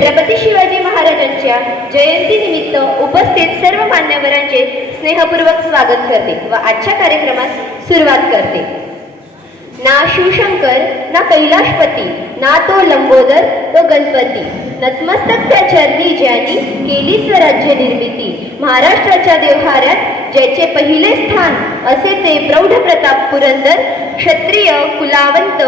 छत्रपती शिवाजी महाराजांच्या जयंतीनिमित्त उपस्थित सर्व मान्यवरांचे स्नेहपूर्वक स्वागत करते व आजच्या कार्यक्रमास सुरुवात करते. ना शिवशंकर ना कैलाशपती, ना तो लंबोदर तो गणपती, नतमस्तक त्या चरणी ज्यांनी केली स्वराज्य निर्मिती. महाराष्ट्राच्या देवहाऱ्यात ज्याचे पहिले स्थान असे ते प्रौढ प्रताप पुरंदर, क्षत्रिय कुलावंत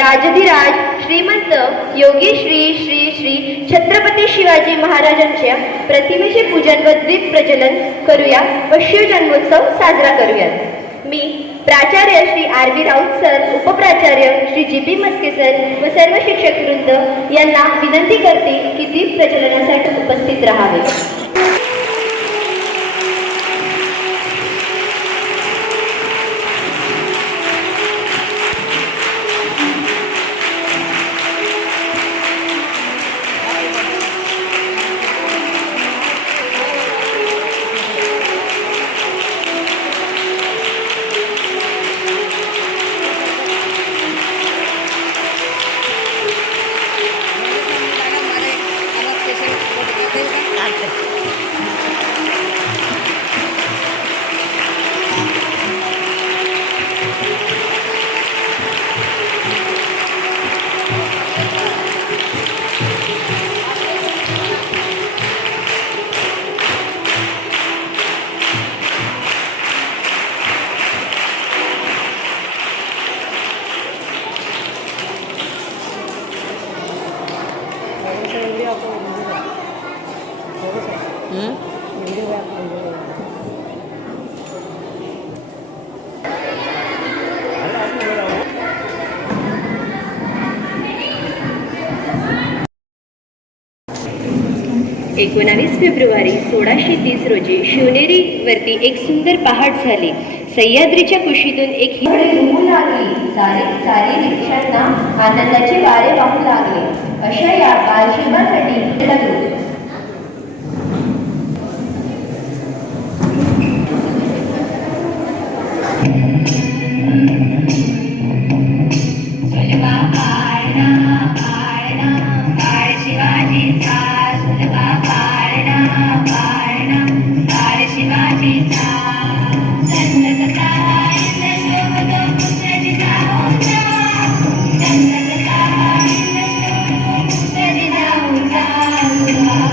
राजधिराज श्रीमंत योगी श्री श्री श्री छत्रपती शिवाजी महाराजांच्या प्रतिमेचे पूजन व दीप प्रज्वलन करूया व शिवजन्मोत्सव साजरा करूयात. मी प्राचार्य Shri R V Raut sir, उपप्राचार्य Shri G P Maske sir व सर्व शिक्षक वृंद यांना विनंती करते की दीप प्रज्वलनासाठी उपस्थित राहावे. फेब्रुवारी 1630 रोजी शिवनेरीवरती एक सुंदर पहाट झाली. सह्याद्रीच्या कुशीतून एक हिरवळ लागली. सारी रिक्षांना आनंदाचे वारे वाहू लागले. अशा या बालशिवासाठी लागले. Thank you.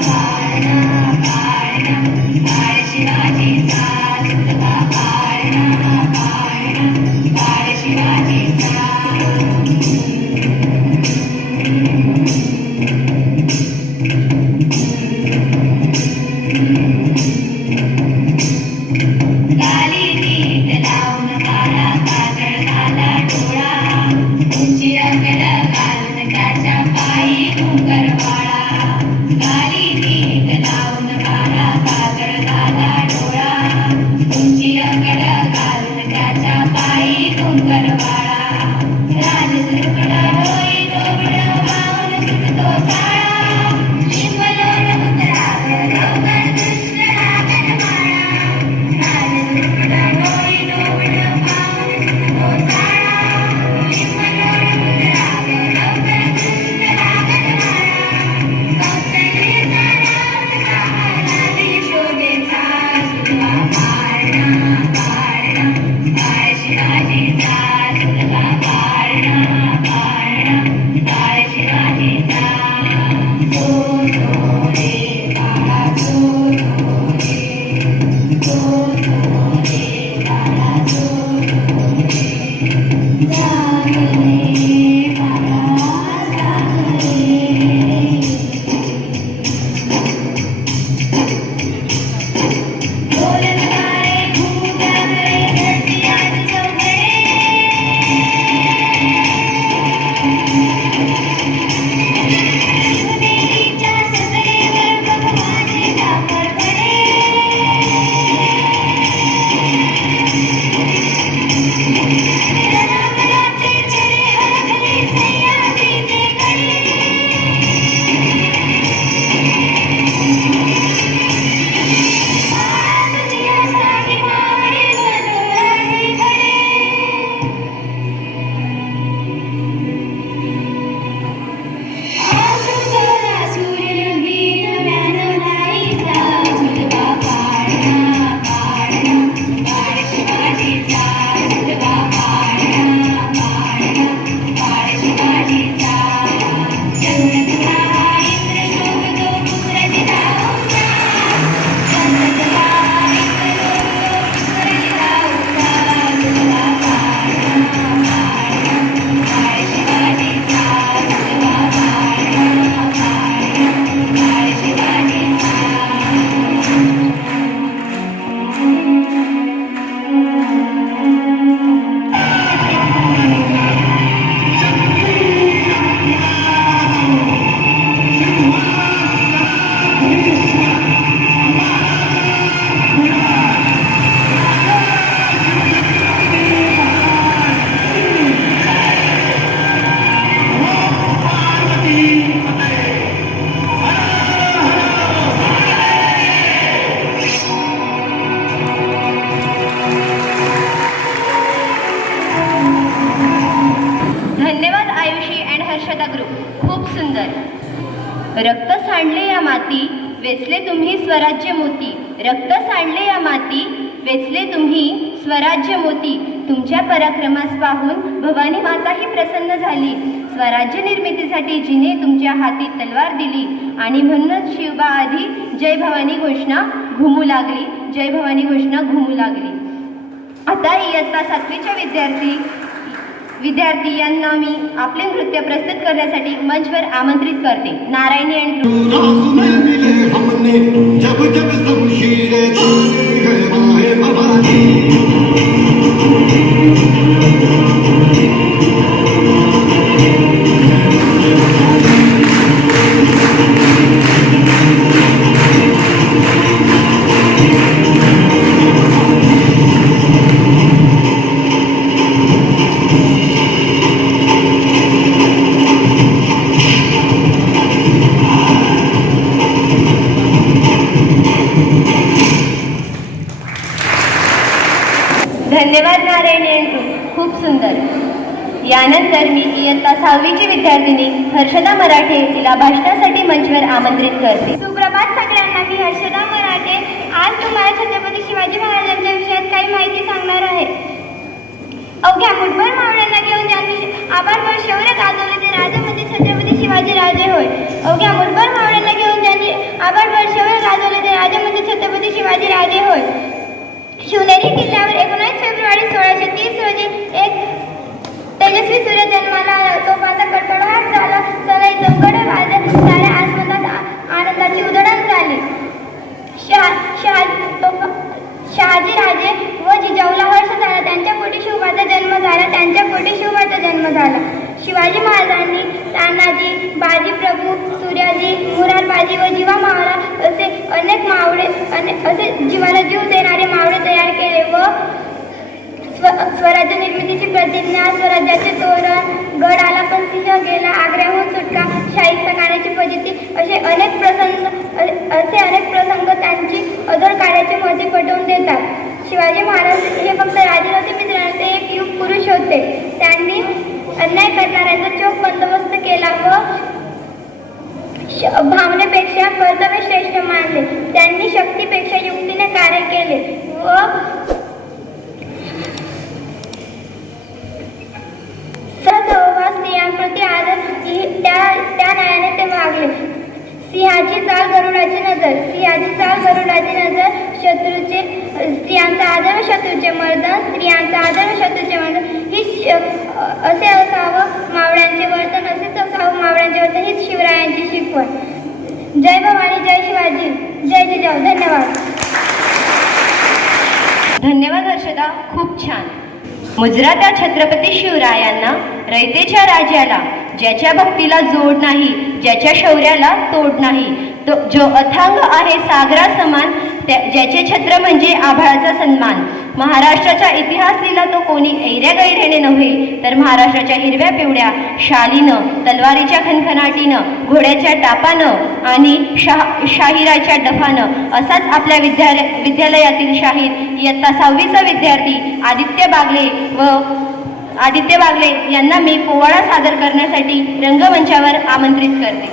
रक्त सांडले या माती, वेचले तुम्ही स्वराज्य मोती. रक्त सांडले या माती, वेचले तुम्ही स्वराज्य मोती. तुमच्या पराक्रमास पाहून भवानी माताही प्रसन्न झाली. स्वराज्य निर्मितीसाठी जिने तुमच्या हाती तलवार दिली आणि म्हणूनच शिवबा आधी जय भवानी घोषणा घुमू लागली. जय भवानी घोषणा घुमू लागली. आता इयत्ता 7वीच्या विद्यार्थी यांना मी आपले नृत्य प्रस्तुत करण्यासाठी मंचवर आमंत्रित करते. नारायणी आणि धन्यवाद नारायण एंड्रू, खूप सुंदर. यानंतर मी इयत्ता 6वीची विद्यार्थिनी हर्षदा मराठे तिला भाषणासाठी मंचवर आमंत्रित करते. सुप्रभात सगळ्यांना. मी हर्षदा मराठे आज तुम्हाला छत्रपती शिवाजी महाराजांच्या विषयात काही माहिती सांगणार आहे. अवघ्या मुठभर मावळ्यांना घेऊन ज्यांनी आभारभर शौर्य गाजवले ते राजे म्हणजे छत्रपती शिवाजी राजे होय. अवघ्या मुठभर मावळ्यांना घेऊन ज्यांनी आभारभर शौर्य गाजवले ते राजे म्हणजे छत्रपती शिवाजी राजे होय. शिवनेरी किल्ल्यावर 19 फेब्रुवारी 1630 रोजी एक तेजस्वी सूर्य जन्माला आला. तोफांचा कडकडाट झाला. सनई चौकडे वाजत साऱ्या आसमंतात आनंदाची उधळण झाली. शहाजी राजे व जिजाऊला हर्ष झाला. त्यांच्या पोटी शिवबाचा जन्म झाला. त्यांच्या पोटी शिवबाचा जन्म झाला. शिवाजी महाराजांनी तानाजी, बाजी प्रभू, सूर्याजी, मुरारबाजी व जीवा मावळा असे अनेक मावळे असे जीवाला जीव देणारे मावळे तयार केले व स्वराज्य निर्मितीची प्रतिज्ञा, स्वराज्याचे तोरण, गड आला पण सिंह गेला, आग्र्याहून सुटका, शाही सकाळची फजिती असे अनेक प्रसंग त्यांची अधर कार्याची महती पटवून देतात. शिवाजी महाराज हे फक्त राजे नव्हते मित्रांनो, ते एक युग पुरुष होते. त्यांनी अन्याय करणाऱ्यांचा चोख बंदोबस्त केला व भावनेपेक्षा कर्तव्य श्रेष्ठ मानले. त्यांनी शक्तीपेक्षा युक्तीने कार्य केले व सहसहवास स्त्रियांप्रती आदर त्या न्यायाने ते वागले. सिंहाची चाल गरुडाची नजर. सिंहाची चाल गरुडाची नजर. शत्रूचे स्त्रियांचा आदर शत्रूचे मर्दन. स्त्रियांचा आदर शत्रूचे मर्दन. ही असे असावं मावळ्यांचे वर्तन. असेच असावं मावळ्यांचे वर्तन. हीच शिवरायांची शिकवण. जय भवानी, जय शिवाजी, जय जिजाऊ. धन्यवाद. धन्यवाद हर्षदा, खूप छान. मुजरा त्या छत्रपती शिवरायांना, रयतेच्या राजाला, ज्याच्या भक्तीला जोड नाही, ज्याच्या शौर्याला तोड नाही, तो जो अथांग आहे सागरा समान, ज्याचे छत्र म्हणजे आभाळाचा सन्मान. महाराष्ट्राचा इतिहास लिहिला तो कोणी ऐऱ्या गैरेने नव्हे, तर महाराष्ट्राच्या हिरव्या पिवळ्या शालीनं, तलवारीच्या खणखणाटीनं, घोड्याच्या टापानं आणि शाहिराच्या डफानं. असाच आपल्या विद्यालयातील शाहीर इयत्ता 6वीचा विद्यार्थी आदित्य बागले यांना मी पोवाडा सादर करण्यासाठी रंगमंचावर आमंत्रित करते.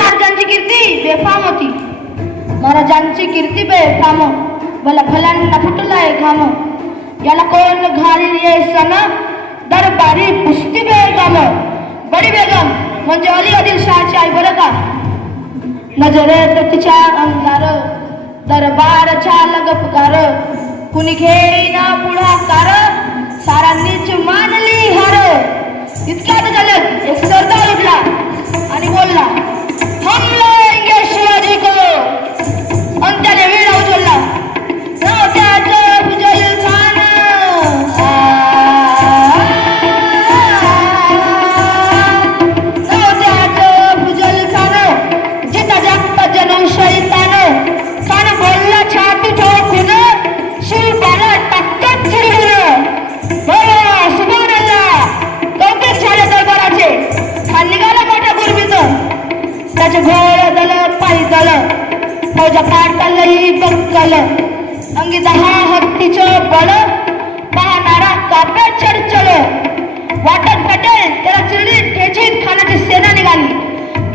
महाराजांची कीर्ती बेफाम होती. महाराजांची कीर्ती बेफाम. भला फलांना फुटलाय घाम. याला कोण घालील ये सण, दरबारी पुस्ती बेगम. बडी बेगम म्हणजे अली आदिलशाहची आई बरं का. नजरेत तिच्या अंगार, दरबारच्या लगपकार. कुणी घेईना पुढाकार, सारांनीच मानली हार. इतक्यात झालं एक सरदार उठला आणि बोलला, हम लेंगे शिवाजी को. आणि त्याने वेळा उचलला. नव्हत्याचं फुजल खान. नव्हत्याचं फुजल खान. जिता जागता जनम शैतान. खान बोलला छाती ठोकून, शिवबाला टक्क्यात चिरडून. सुभानअल्लाह. कौतुक झाले दरबाराचे. हा निघाला मोठ्या पूर्वीचं. त्याचे घोळ झालं, पायी झालं. फौजा फाटलंही बघलं. अंगी 10 हत्तीचं बळ. पाहणारा काप्या चढचळ. वाटत पटेल त्याला चिरडीत ठेचीत खानाची सेना निघाली.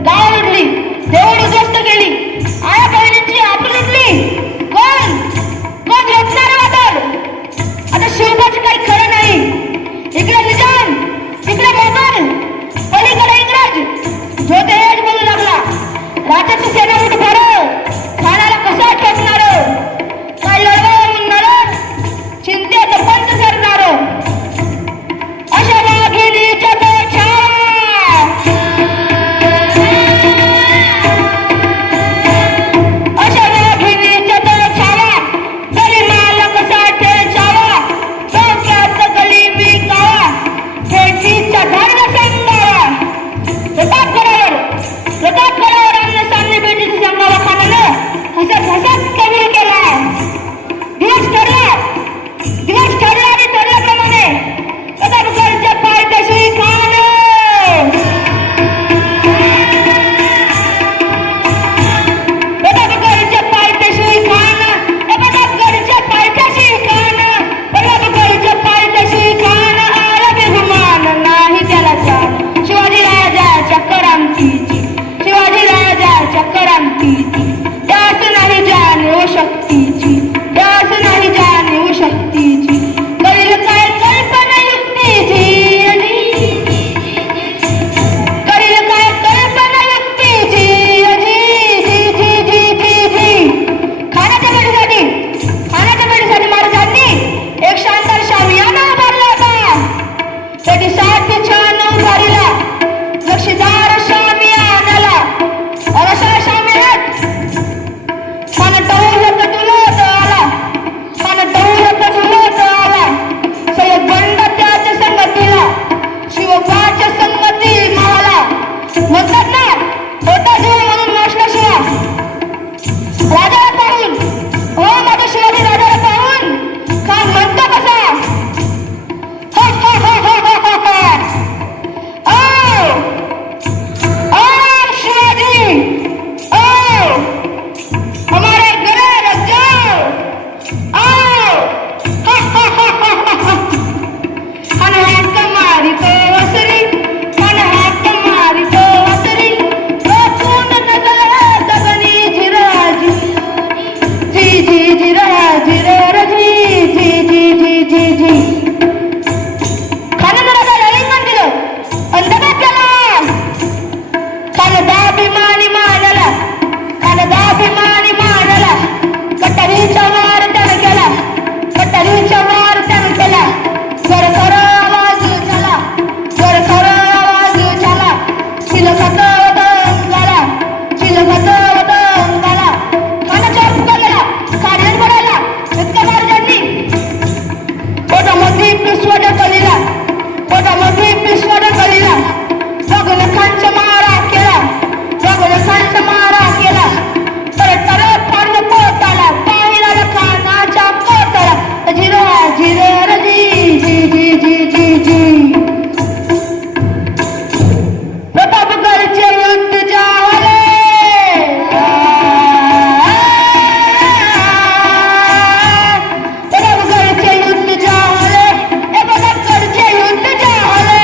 गाव देऊळ उद्ध्वस्त केली. आया बहिणींची आपली लुटली. कोण कोण झोपणार वादळ? आता शिवबाचं काही खरं नाही. इकडे निजाम, इकडे मोगल, पलीकडे इंग्रज. जो तेज बोलू लागला. राजाची सेना उठ भर, खानाला कसा ठोकणार? काय लढवा म्हणणार? चिंतेत पंत सरणार. अशा वाघिणीच्या तो छावा, अशा वाघिणीच्या तो छावा, गली मालक साठे चावा, डोक्यात गली मी कावा, भेटीच्या घरला सांगावा. प्रताप करावर आमने सामने भेटीची सांगावा. खानानं हसत हसत कबूल केला. दिवस ठरला आणि ठरल्याप्रमाणे प्रतापगडच्या पायथ्याशी खान, प्रतापगडच्या पायथ्याशी खान, प्रतापगडच्या पायथ्याशी खान, प्रतापगडच्या पायथ्याशी खान. आला बेगुमान नाही त्याला जाण. शिवाजी राजाच्या करामतीची, शिवाजी राजाच्या करामतीची, त्यास नाही जाणीव शक्तीची, त्यास नाही जाणीव शक्तीची. कळील काय कल्पना युक्तीची, कळील काय कल्पना युक्तीची. खानाच्या भेटीसाठी महाराजांनी एक शानदार शामियाना उभारला होता. त्याची 60 छान उभारीला नक्षीदार शामियानाला. अशा शामियानात मन टवळत तुलत आला, मन टवळत तुलत आला. सय्यद बंड त्याच्या संगतीला, शिवबाच्या संगती माला. म्हणतात ना, होता जीव म्हणून नाशला शिवा. राजाला पाहून, हो माझ्या शिवाजी राजाला पाहून खान म्हणतो कसा? हा हा हा हा हा हा हा. ओ शिवाजी, ओ हमारे घरे रख जाओ. आओ. हा हा हा हा हा हा. खान हात मारितो वसरी, खान हात मारितो वसरी. रोखून नजर गगनी झिराजी, जी जी झिराजी रजी, जी जी जी जी जी. खानानं राजाला लिंगण दिलं, अंधकात गेला. खानदाभिमानी मानला, खानदाभिमानी मानला. कटारीचा वार त्यानं केला, कटारीचा वार त्यानं केला. खर आवाज झाला, खर आवाज झाला. चिलखत वदंगाला, चिलखत वदंगाला. खानाच्या पुढे गेला, खाण्यात पडायला. इतका महाराजांनी पोटामध्ये पिसवड कलीला, पोटामध्ये पिसवड कलीला. रघुनाथांचा मारा केला, रघुनाथांचा मारा केला. तर फाडून पोटाला, पाहिला खानाच्या पोटाला. झिरा झिर जी जी जी जी जी जी. प्रतापगडचे युद्ध झाले, प्रतापगडचे युद्ध झाले, प्रतापगडचे युद्ध झाले,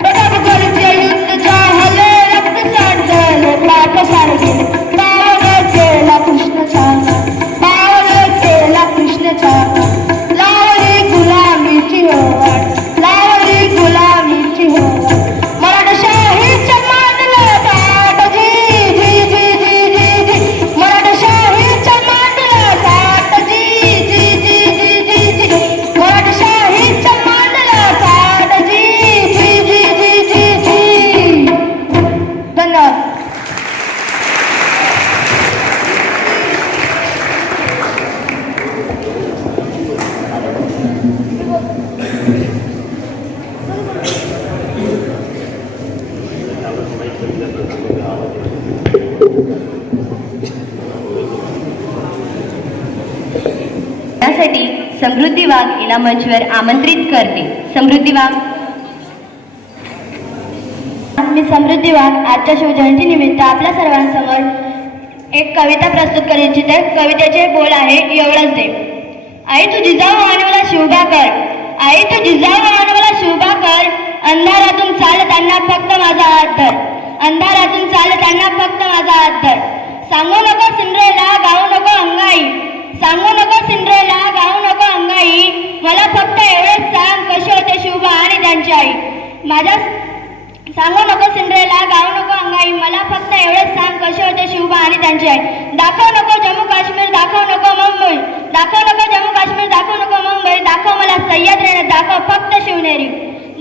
प्रतापगडचे युद्ध झाले. रक्त सांडले, पाप सारखे, पावन केला कृष्ण छावा, पावन केला कृष्ण छावा. लावली गुलामीची होवाट, लावली गुलामीची होवाट. मराठशाहीचं मांडलं ताट, जी जी जी जी जी जी. मराठशाहीचं मांडलं ताट, जी जी जी जी जी जी. मराठशाहीचं मांडलं ताट, जी जी जी जी जी जी. धन्यवाद. त्यासाठी समृद्धी वाघ हिला मंचवर आमंत्रित करते. समृद्धी वाघ. मी समृद्धी वाघ आजच्या शिवजयंती निमित्त आपल्या सर्वांसमोर एक कविता प्रस्तुत करू इच्छिते. कवितेचे बोल आहे एवढंच दे. आई तू जिजाऊ आणि मला शिवबा कर, आई तू जिजाऊ आणि मला शिवबा कर. अंधारातून चालताना फक्त माझा हात धर. अंधारातून चालताना फक्त माझा हात धर. सांगू नको सिंड्रेला, गाऊ नको अंगाई. सांगू नको सिंड्रेला, गाऊ नको अंगाई. मला फक्त एवढेच सांग, कसे होते शिवबा आणि त्यांची आई. माझ्या सांगू नको सिंड्रेला, गाऊ नको अंगाई. मला फक्त एवढेच सांग, कसे होते शिवबा आणि त्यांची आई. दाखव नको जम्मू काश्मीर, दाखव नको मुंबई. दाखव नको जम्मू काश्मीर, दाखव नको मुंबई. दाखव मला सह्याद्रीने, दाखव फक्त शिवनेरी.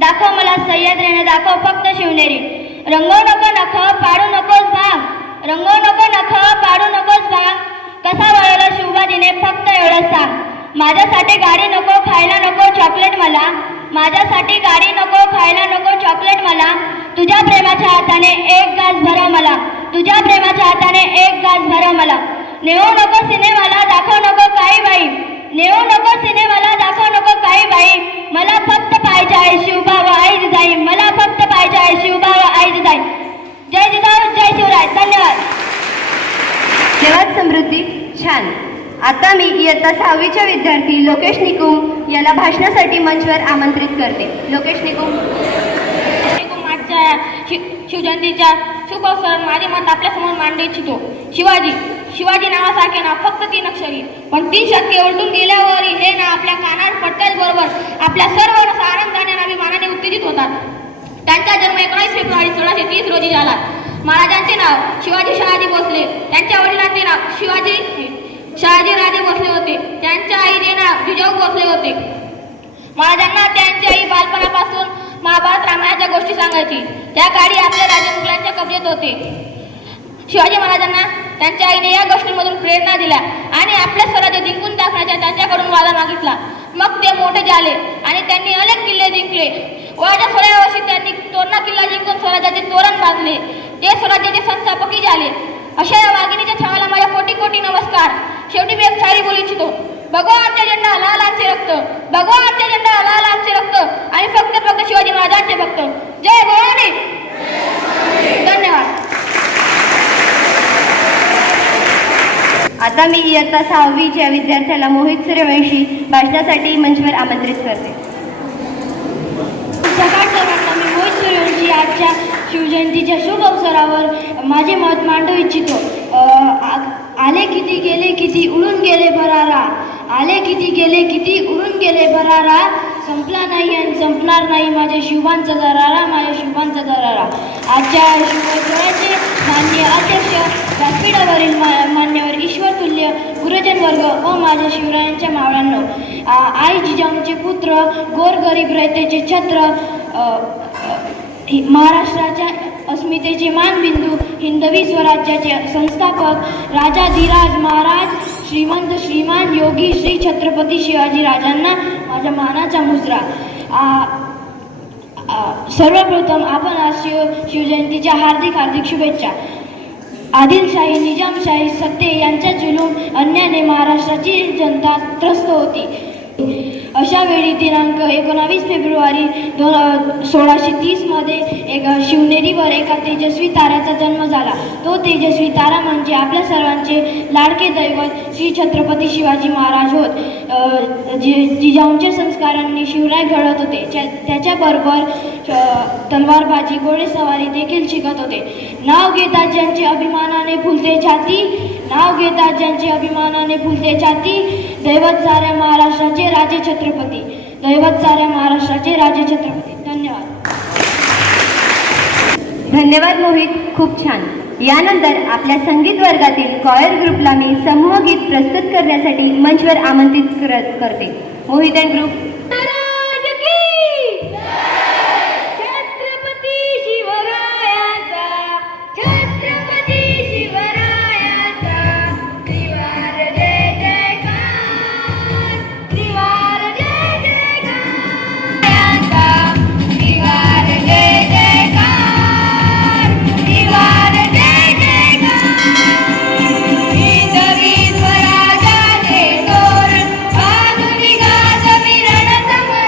दाखव मला सह्याद्रीने, दाखव फक्त शिवनेरी. रंगवू नको नख, पाडू नकोस भांग. रंगवू नको नख, पाडू नकोस भांग. कसा वळवला शिवबाजीने, फक्त एवढंच सांग. माझ्यासाठी गाडी नको, खायला नको चॉकलेट मला. माझ्यासाठी गाडी नको, खायला नको चॉकलेट मला. तुझ्या प्रेमाच्या हाताने एक घास भरव मला. तुझ्या प्रेमाच्या हाताने एक घास भरव मला. नेऊ नको सिनेमाला, दाखव नको काही बाई. नेऊ नको सिनेमाला, दाखव नको काही बाई. मला फक्त पाहिजे आहे शिवबा व आई जिजाई. मला फक्त पाहिजे आहे शिवबा व आई जिजाई. जय जिजाऊ, जय शिवराय. धन्यवाद. धन्यवाद समृद्धी. छान. आता मी इयत्ता 6वीच्या विद्यार्थी लोकेश निकुम याला भाषणासाठी मंचवर आमंत्रित करते. लोकेश निकुम. आजच्या शिवजयंतीच्या शुभ अवसरावर माझे मत आपल्यासमोर मांडू इच्छितो. शिवाजी नावासारखे नाव फक्त 3 अक्षरी, पण 3 शक्ती उलटून गेल्यावरही हे नाव आपल्या कानात पडत्याच बरोबर आपल्या सर्व आनंदाने आणि अभिमानाने उत्तेजित होतात. त्यांचा जन्म 19 फेब्रुवारी 1630 रोजी झाला. महाराजांचे नाव शिवाजी शहाजी भोसले. त्यांच्या वडिलांचे नाव शहाजी राजे भोसले होते. त्यांच्या आईचे नाव जिजाऊ भोसले होते. महाराजांना त्यांची आई बालपणापासून महाभारत रामायणाच्या गोष्टी सांगायची. त्या काळी आपले राजे मुघलांच्या कब्जेत होते. शिवाजी महाराजांना त्यांच्या आईने या गोष्टींमधून प्रेरणा दिल्या आणि आपल्या स्वराज्य जिंकून दाखवण्याचा त्यांच्याकडून वादा मागितला. मग ते मोठे झाले आणि त्यांनी अनेक किल्ले जिंकले. वयाच्या 16व्या वर्षी त्यांनी तोरणा किल्ला जिंकून स्वराज्याचे तोरण बांधले. ते स्वराज्याचे संस्थापकही झाले. अशा या वाघिणीच्या छावाला माझ्या कोटी कोटी नमस्कार. शेवटी मी एक शायरी बोलू इच्छितो. भगवानचे झेंडा लाल आमचे रक्त. भगवानचे झेंडा लाल आमचे रक्त आणि फक्त शिवाजी महाराजांचे भक्त. जय भवानी. धन्यवाद. आता मी इयत्ता 6वीच्या विद्यार्थ्याला मोहित सूर्यवंशी भाषणासाठी मंचवर आमंत्रित करते. सकाळ सर्वांना मी मोहित सूर्यवंशी आजच्या शिवजयंतीच्या शुभ अवसरावर माझे मत मांडू इच्छितो. आले किती गेले किती उडून गेले भरारा. आले किती गेले किती उडून गेले भरारा. संपला नाही आणि संपणार नाही माझ्या शिवांचा दरारा. माझ्या शिवांचा दरारा. आजच्या शिवजयंतीचे मान्य अध्यक्ष, व्यासपीठावरील मान्यवर ईश्वरतुल्य गुरुजन वर्ग व माझ्या शिवरायांच्या मावळ्यांनो, आई जिजाऊंचे पुत्र, गोरगरीब रयतेचे छत्र, महाराष्ट्राच्या अस्मितेचे मानबिंदू, हिंदवी स्वराज्याचे संस्थापक, राजाधिराज महाराज श्रीमंत श्रीमान योगी श्री छत्रपती शिवाजी राजांना माझ्या मानाचा मुजरा. सर्वप्रथम आपण आज शिवजयंतीच्या हार्दिक शुभेच्छा. आदिलशाही, निजामशाही, सत्ते यांचा जुलूम अन्यायाने महाराष्ट्राची जनता त्रस्त होती. अशा वेळी दिनांक 19 फेब्रुवारी 1630 मध्ये शिवनेरीवर एका तेजस्वी ताऱ्याचा जन्म झाला. तो तेजस्वी तारा म्हणजे आपल्या सर्वांचे लाडके दैवत श्री छत्रपती शिवाजी महाराज होत. जिजाऊंच्या संस्कारांनी शिवराय घडत होते. त्याच्याबरोबर तलवारबाजी, घोडेसवारी देखील शिकत होते. नाव घेतात ज्यांचे अभिमानाने फुलते छाती. नाव घेतात ज्यांचे अभिमानाने फुलते छाती. दैवत साऱ्या महाराष्ट्राचे राजे छत्रपती. दैवत साऱ्या महाराष्ट्राचे राजे छत्रपती. धन्यवाद. धन्यवाद मोहित. खूप छान. यानंतर आपल्या संगीत वर्गातील कॉयर ग्रुपला मी समूह गीत प्रस्तुत करण्यासाठी मंचवर आमंत्रित करते. Mohit and group. हिंदवी स्वराज्याचे तोरण बांधून गाजवी रणसंग्राम.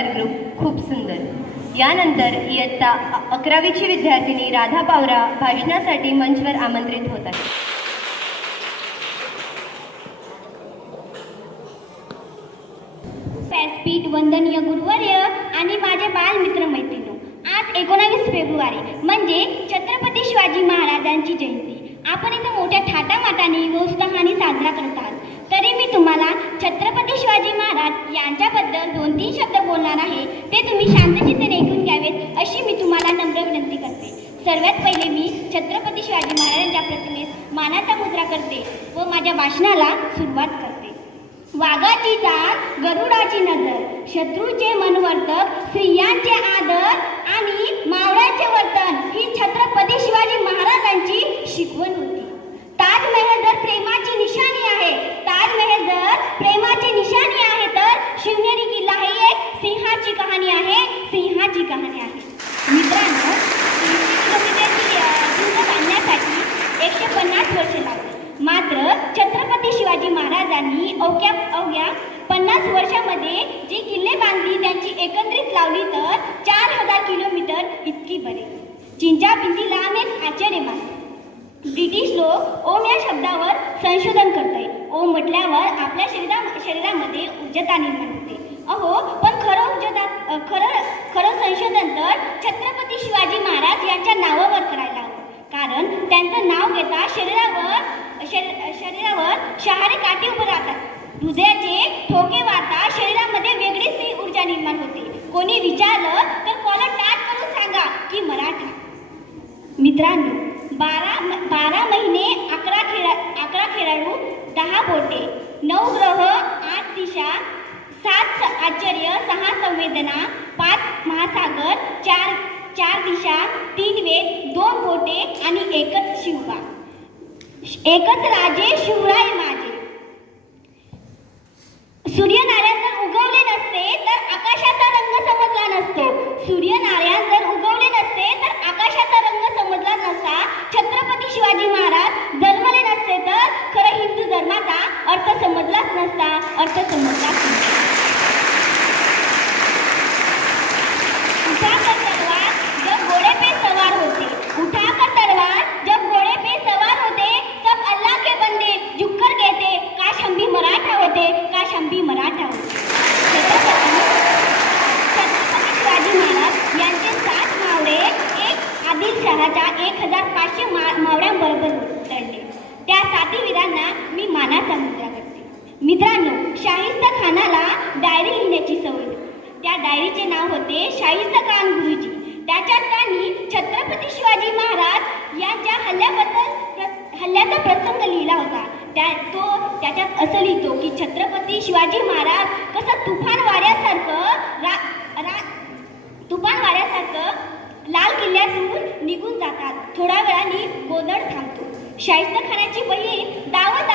स्क्वेअर ग्रुप खूप सुंदर. यानंतर इयत्ता 11वीची विद्यार्थिनी राधा पावरा भाषणासाठी मंचवर आमंत्रित होत आहे. व्यासपीठ, वंदनीय गुरुवर्य आणि माझे बालमित्र मैत्रिणी, आज 19 फेब्रुवारी म्हणजे छत्रपती शिवाजी महाराजांची जयंती. आपण इथं मोठ्या थाटामाटाने व उत्साहाने साजरा करत आहात. तरी मी तुम्हाला छत्रपती शिवाजी महाराज यांच्याबद्दल 2-3 शब्द बोलणार आहे. ते तुम्ही शांतचित्ताने ऐकून घ्यावेत अशी मी तुम्हाला नम्र विनंती करते. सर्वात पहिले मी छत्रपती शिवाजी महाराजांच्या प्रतिमेस मानाचा मुद्रा करते व माझ्या भाषणाला सुरुवात करते. वाघाची चाल, गरुडाची नजर, शत्रूचे मनवर्तक, स्त्रियांचे आदर आणि मावळ्याचे वर्तन ही छत्रपती शिवाजी महाराजांची शिकवण होती. ताजमहल जर प्रेमाची निशाणी आहे, ताजमहल जर प्रेमाची निशाणी आहे, तर शिवनेरी किल्ला ही एक सिंहाची कहाणी आहे, सिंहाची कहाणी आहे. मित्रांनो, 300 किलोमीटरची दुर्ग बांधण्यासाठी 150 वर्ष लागली. मात्र छत्रपती शिवाजी महाराजांनी अवघ्या 50 वर्षामध्ये जी किल्ले बांधली त्यांची एकत्रित लावली तर 4000 किलोमीटर इतकी बरे. चीनच्या भिंतीला एक आश्चर्य मानले. ब्रिटिश लोक ओम या शब्दावर संशोधन करताय. ओम म्हटल्यावर आपल्या शरीरामध्ये ऊर्जता निर्माण होते. अहो, पण खरं संशोधन तर छत्रपती शिवाजी महाराज यांच्या नावावर करायला हवं. कारण त्यांचं नाव घेता शरीरावर शहारे काठी उभं राहतात. हृदयाचे ठोके वाढता शरीरामध्ये वेगळीच ऊर्जा निर्माण होते. कोणी विचारलं तर कॉलर टाट करून सांगा की मराठा. मित्रांनो, 12 महिने 11 खेळाडू, 10 बोटे, 9 ग्रह, 8 दिशा, 7 आश्चर्य, 6 संवेदना, 5 महासागर, 4 दिशा, 3 वेद, 2 बोटे आणि एकच शिवबा, एकच राजे शिवराय माझे. सूर्यनारायण जर उगवले नसते तर आकाशाचा रंग समजला नसतो. सूर्यनारायण जर उगवले नसते तर आकाशाचा रंग समजला नसता. छत्रपती शिवाजी महाराज जन्मले नसते तर खरं हिंदू धर्माचा अर्थ समजलाच नसता, अर्थ समजलाच नसता. उठाकर तलवार जब घोड़े पे सवार होते, उठाकर तलवार जब घोड़े पे सवार होते, सब अल्लाह के बंदे झुककर कहते काश हम भी मराठा होते, काश हम भी मराठा होते. छत्रपती शिवाजी महाराज यांचे 7 मावळे एक आदिलशहाच्या 1500 मावळ्यांबरोबर लढले. त्या 7 वीरांना मी मानाचा मुद्रा करते. मित्रांनो, शाहिस्ता खानाला डायरी लिहिण्याची सवय होती. त्या डायरीचे नाव होते शाहिस्ता खान गुरुजी. त्याच्यात त्यांनी छत्रपती शिवाजी महाराज यांच्या हल्ल्याचा प्रसंग लिहिला होता. त्याच्यात असं लिहितो की छत्रपती शिवाजी महाराज कसं तुफान वाऱ्यासारखं लाल किल्ल्यातून निघून जातात. थोड्या वेळाने गोंधळ थांबतो. शाहिस्ता खानाची बहीण धावत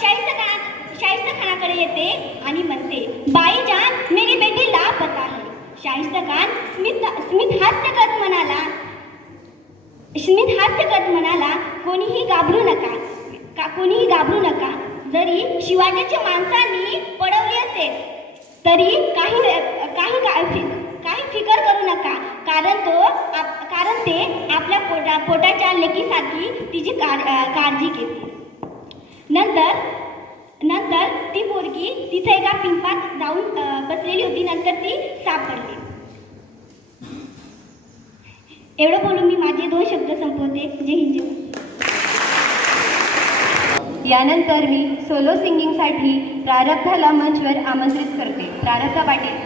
शाहिस्ता खानाकडे येते आणि म्हणते, बाई जान, मेरी बेटी लापता है. शाहिस्ता खान स्मित हास्य करत म्हणाला, कोणीही घाबरू नका. जरी शिवाजीच्या माणसांनी पडवली असेल तरी काही फिकर करू नका. कारण ते आपल्या पोटाच्या लेकीसारखी तिची काळजी घेते. नंतर ती पोरगी तिथे एका पिंपात जाऊन बसलेली होती. नंतर ती सापडली. एवढं बोलून मी माझे 2 शब्द संपवते. जय हिंद, जय. यानंतर मी सोलो सिंगिंगसाठी प्रारब्धाला मंचवर आमंत्रित करते. प्रारब्धा पाटील.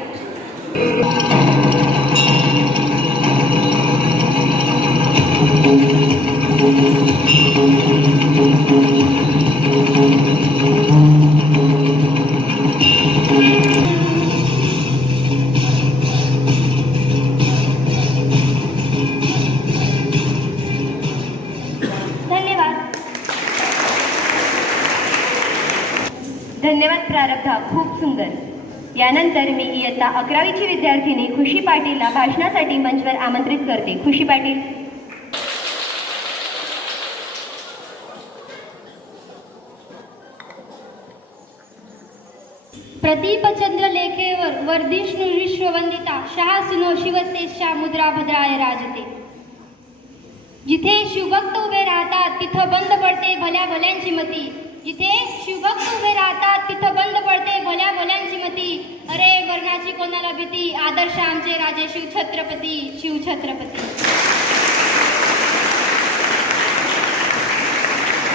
धन्यवाद प्रारब्धा, खूप सुंदर. यानंतर मी इयत्ता 11वीची विद्यार्थिनी खुशी पाटीलला भाषणासाठी मंचवर आमंत्रित करते. खुशी पाटील. प्रदीपचंद्र लेखेवर वर्धिष्णू विश्ववंदिता शहा सुनो शिवसेशा मुद्रा भद्राय राजते. जिथे शिवभक्त उभे राहतात तिथं बंद पडते भल्या भल्यांची मती. जिथे शिवभक्त उभे राहतात तिथं बंद पडते भल्या भल्यांची मती. अरे मरणाची कोणाला भीती, आदर्श आमचे राजे शिवछत्रपती शिवछत्रपती.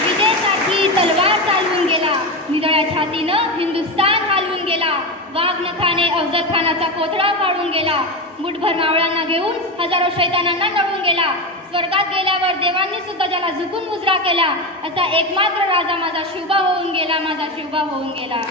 विजयासाठी तलवार चालवून गेला, निदळ्या छातीनं हिंदुस्तान हलवून गेला. वाघ नखाने अफजल खानाचा कोथळा फाडून गेला. मुठभर मावळ्यांना घेऊन हजारो शैतानांना नडून गेला. स्वर्गात गेल्यावर देवांनी सुद्धा ज्याला झुकून मुजरा केला, असा एकमात्र राजा माझा शिवबा होऊन गेला, माझा शिवबा होऊन गेला.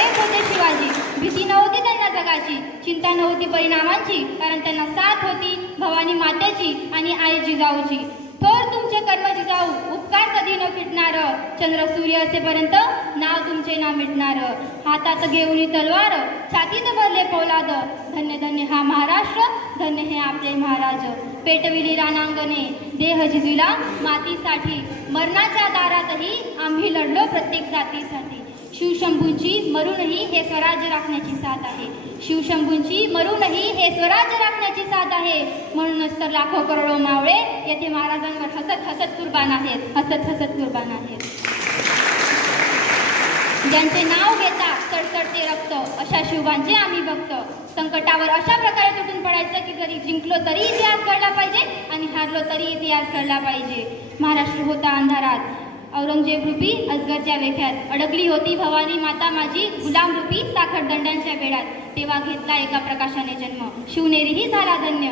एक होते शिवाजी, भीती नव्हती त्यांना जगाची, चिंता नव्हती परिणामांची, कारण त्यांना साथ होती भवानी मातेची आणि आई जिजाऊची. थोर तुमचे कर्म जिजाऊ, उपकार कधी न फिटणार, चंद्र सूर्य असेपर्यंत नाव तुमचे ना मिटणार. हातात घेऊन तलवार, छातीत भरले पोलाद, धन्य धन्य हा महाराष्ट्र, धन्य हे आपले महाराज. पेटविली रानांगणे, देह झिजविला मातीसाठी, मरणाच्या दारातही आम्ही लढलो प्रत्येक जातीसाठी. शिवशंभूंची मरूनही हे स्वराज्य राखण्याची साथ आहे. शिवशंभूंची मरूनही हे स्वराज्य राखण्याची साथ आहे. म्हणूनच तर लाखो करोडो मावळे येथे महाराजांवर हसत हसत कुर्बान आहेत, हसत हसत कुर्बान आहेत. ज्यांचे नाव घेता सडसडते रक्त, अशा शिवबांचे आम्ही भक्त. संकटावर अशा प्रकारे तुटून पडायचं की जरी जिंकलो तरी इतिहास घडला पाहिजे आणि हारलो तरी इतिहास घडला पाहिजे. महाराष्ट्र होता अंधारात, औरंगजेब रूपी अजगरच्या वेख्यात, अडकली होती भवानी माता माझी गुलाम रूपी साखरदंड्यांच्या बेड्यात. तेव्हा घेतला एका प्रकाशाने जन्म, शिवनेरीही झाला धन्य.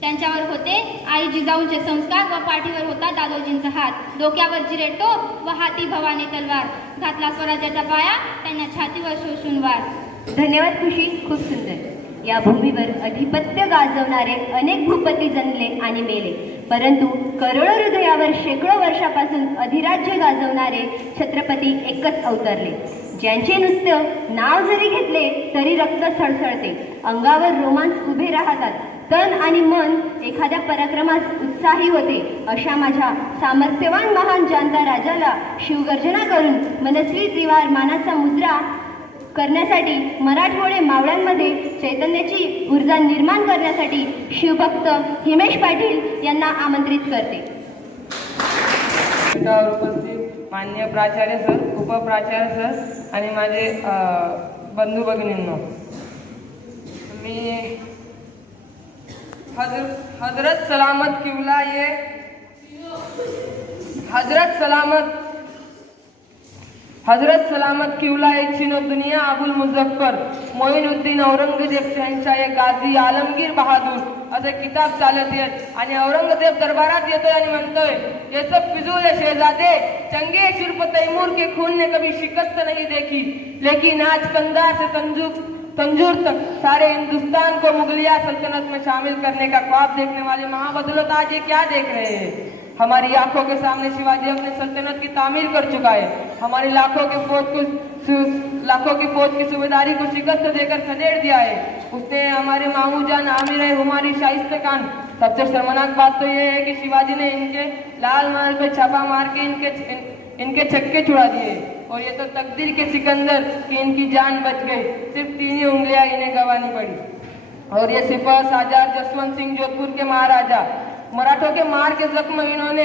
त्यांच्यावर होते आई जिजाऊंचे संस्कार व पाठीवर होता दादोजींचा हात. डोक्यावर जिरे टोप व हाती भवानी तलवार, घातला स्वराज्याचा पाया त्यांना छातीवर शोषून वार. धन्यवाद खुशी, खूप सुंदर. या भूमीवर अधिपत्य गाजवणारे अनेक भूपती जन्मले आणि मेले, परंतु करोडो हृदयावर शेकडो वर्षापासून अधिराज्य गाजवणारे छत्रपती एकच अवतरले. ज्यांचे नुसतं नाव जरी घेतले तरी रक्त सळसळते, अंगावर रोमांच उभे राहतात, तन आणि मन एखाद्या पराक्रमास उत्साही होते. अशा माझ्या सामर्थ्यवान महान जानता राजाला शिवगर्जना करून मनस्वी त्रिवार मानाचा मुद्रा करण्यासाठी, मराठमोळे मावळ्यांमध्ये चैतन्याची ऊर्जा निर्माण करण्यासाठी शिवभक्त हिमेश पाटील यांना आमंत्रित करते. उपस्थित माननीय प्राचार्य सर, उपप्राचार्य सर आणि माझे बंधू भगिनींनो, मी हजरत सलामत किबला ये हजरत सलामत किबला एक चिनो दुनिया अबुल मुझफ्फर मोईनुद्दीन औरंगजेब यांच्या एक गाझी आलमगीर बहादूर असे किताब चालत येत आणि औरंगजेब दरबारात येतोय आणि म्हणतोय, ये सब फिजूल शहजादे, चंगे सिर्फ तैमूर के खून ने कभी शिकस्त नहीं देखी, लेकिन आज कंधार से तंजूर तक सारे हिंदुस्तान को मुगलिया सल्तनत में शामिल करने का ख्वाब देखने वाले महाबदौलत आज ये क्या देख रहे हैं। हमारी आंखों के सामने शिवाजी अपने सल्तनत की तामीर कर चुका है। हमारी लाखों की फौज की सूबेदारी को शिकस्त देकर खदेड़ दिया है। उसने हमारे मामू जान आमिर हमारी शाइस्ते खान। सबसे शर्मनाक बात तो ये है कि शिवाजी ने इनके लाल महल पे छापा मार के इनके छक्के छुड़ा दिए, और ये तो तकदीर के सिकंदर कि इनकी जान बच गई। सिर्फ 3 ही उंगलियां इन्हें गंवानी पड़ी। और ये सिपाह साजार जसवंत सिंह जोधपुर के महाराजा, मराठों के मार के जख्म इन्होंने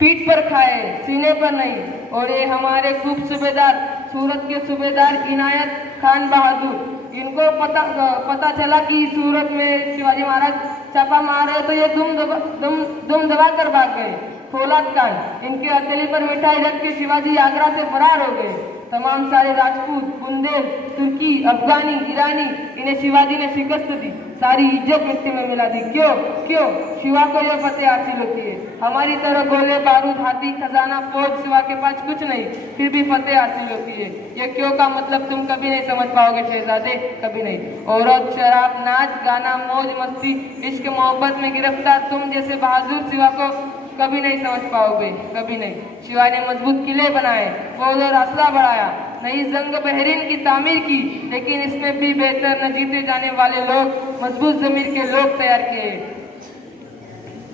पीठ पर खाए, सीने पर नहीं। और ये हमारे खूब सूबेदार, सूरत के सूबेदार इनायत खान बहादुर, इनको पता चला कि सूरत में शिवाजी महाराज छापा मार रहे, तो ये दुम दबा कर भाग गए। फौलाद खान, इनके हथेली पर मिठाई रख के शिवाजी आगरा से फरार हो गए। तमाम सारे राजपूत, बुंदेल, तुर्की, अफगानी, ईरानी, इन्हें शिवाजी ने शिकस्त दी, सारी इज्जत मिट्टी में मिला दी। क्यों शिवा को यह फतेह हासिल होती है। हमारी तरह गोले बारूद, हाथी, खजाना, फौज शिवा के पास कुछ नहीं, फिर भी फतेह हासिल होती है। ये क्यों का मतलब तुम कभी नहीं समझ पाओगे शहजादे, कभी नहीं। औरत, शराब, नाच गाना, मौज मस्ती, इश्क मोहब्बत में गिरफ्तार तुम जैसे बहादुर शिवा को कभी नहीं समझ पाओगे, कभी नहीं। शिवा ने मजबूत किले बनाए, फौज और असला बढ़ाया, नई जंग बहरीन की तामीर की, लेकिन इसमें भी बेहतर न जीते जाने वाले लोग, मजबूत जमीर के लोग तैयार किए।